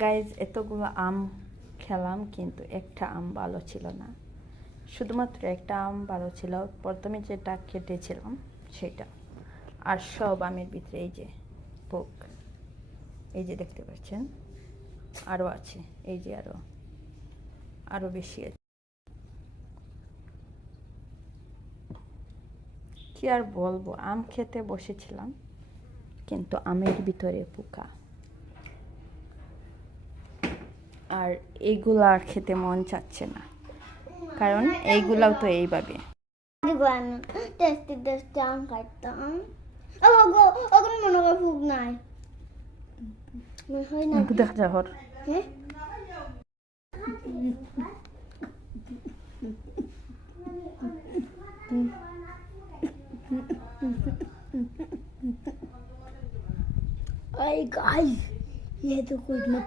Guys এতগুলো আম খেলাম কিন্তু একটা আম ভালো ছিল না, শুধুমাত্র একটা আম ভালো ছিল, প্রথমে যেটা কেটেছিলাম সেটা। আর সব আমের ভিতরে এই যে পোক, এই যে দেখতে পাচ্ছেন আরও আছে, এই যে আরও বেশি আছে। কি আর বলবো, আম খেতে বসেছিলাম কিন্তু আমের ভিতরে পোকা। আর এইগুলো আর খেতে মন চাচ্ছে না, কারণ এইগুলাও তো এইভাবে। টেস্টি টেস্টি আম খাইতাম। ওগুলো মনে হয় ফুক নাই, হয় না দেখা যা হর। হ্যাঁ Hey guys, ये तो कुछ मत